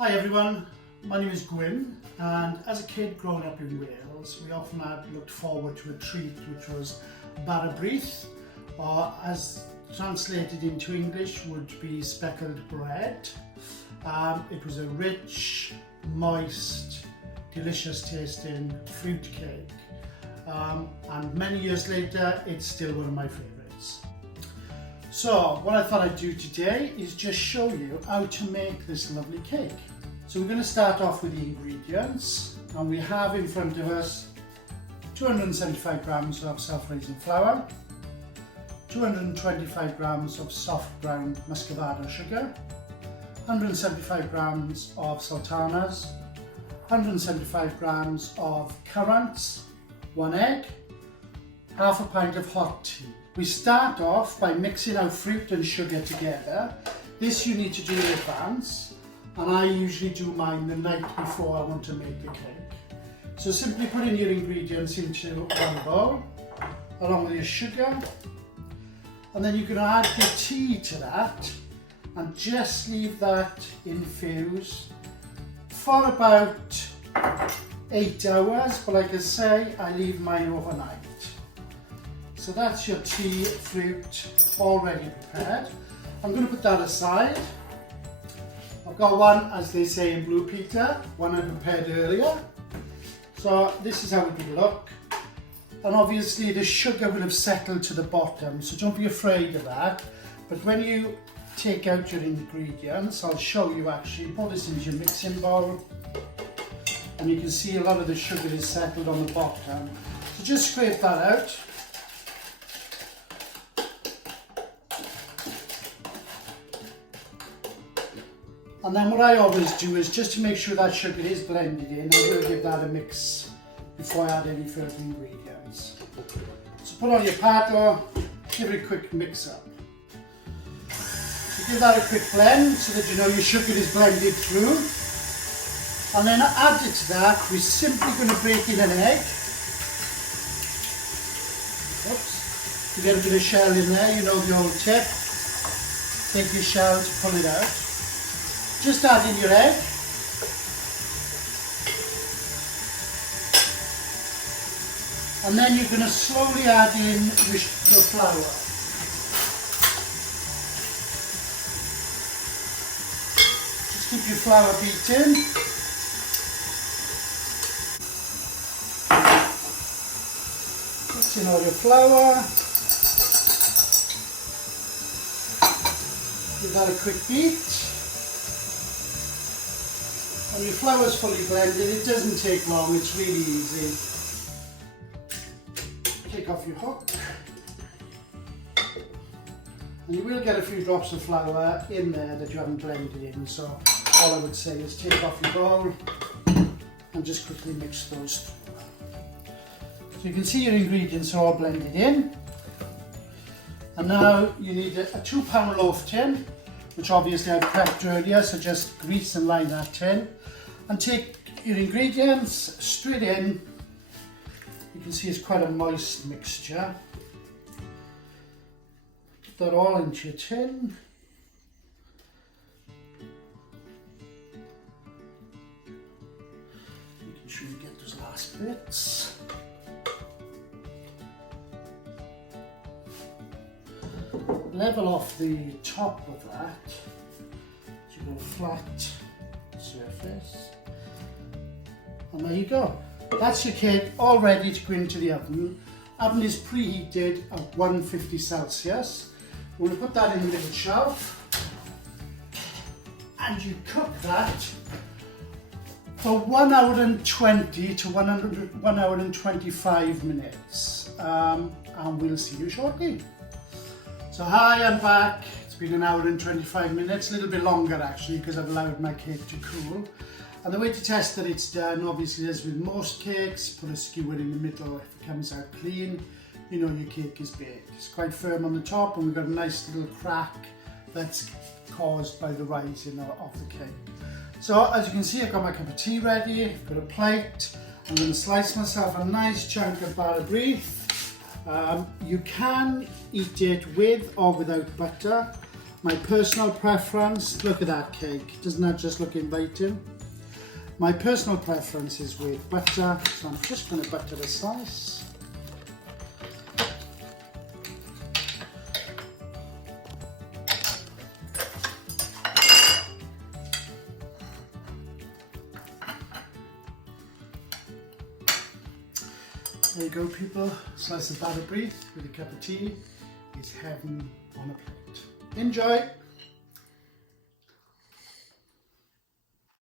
Hi everyone, my name is Gwyn, and as a kid growing up in Wales we often had looked forward to a treat which was Bara Brith, or as translated into English would be speckled bread. It was a rich, moist, delicious tasting fruit cake, and many years later it's still one of my favourites. So what I thought I'd do today is just show you how to make this lovely cake. So we're going to start off with the ingredients, and we have in front of us 275 grams of self-raising flour, 225 grams of soft ground muscovado sugar, 175 grams of sultanas, 175 grams of currants, 1 egg, half a pint of hot tea. We start off by mixing our fruit and sugar together. This you need to do in advance, and I usually do mine the night before I want to make the cake. So simply put in your ingredients into one bowl, along with your sugar, and then you're going to add your tea to that, and just leave that infuse for about 8 hours, but like I say, I leave mine overnight. So that's your tea, fruit, already prepared. I'm going to put that aside. I've got one, as they say in Blue Peter, one I prepared earlier. So this is how it would look. And obviously the sugar will have settled to the bottom, so don't be afraid of that. But when you take out your ingredients, I'll show you actually. Put this into your mixing bowl, and you can see a lot of the sugar is settled on the bottom. So just scrape that out. And then what I always do is, just to make sure that sugar is blended in, I will give that a mix before I add any further ingredients. So put on your paddle, give it a quick mix up. So give that a quick blend so that you know your sugar is blended through. And then added to that, we're simply going to break in an egg. Oops, you get a bit of shell in there, you know the old tip. Take your shell to pull it out. Just add in your egg, and then you're going to slowly add in your flour. Just keep your flour beaten. Mix in all your flour. Give that a quick beat. When your flour is fully blended, it doesn't take long, it's really easy. Take off your hook. And you will get a few drops of flour in there that you haven't blended in, so all I would say is take off your bowl and just quickly mix those through. So you can see your ingredients are all blended in. And now you need a 2-pound loaf tin, which obviously I've prepped earlier, so just grease and line that tin. And take your ingredients straight in. You can see it's quite a moist mixture. Put that all into your tin. Making sure you get those last bits. Level off the top of that so you've got a flat surface. And there you go. That's your cake all ready to go into the oven. Oven is preheated at 150 Celsius. We're going to put that in the little shelf, and you cook that for 1 hour and 20 to 1 hour and 25 minutes. And we'll see you shortly. So hi, I'm back. It's been 1 hour and 25 minutes, a little bit longer actually, because I've allowed my cake to cool. And the way to test that it's done, obviously, as with most cakes, put a skewer in the middle. If it comes out clean, you know your cake is baked. It's quite firm on the top, and we've got a nice little crack that's caused by the rising of the cake. So as you can see, I've got my cup of tea ready, I've got a plate. I'm going to slice myself a nice chunk of Bara Brith. You can eat it with or without butter. My personal preference, look at that cake, doesn't that just look inviting? My personal preference is with butter, so I'm just going to butter the slice. There you go people, slice of Bara Brith with a cup of tea is heaven on a plate. Enjoy!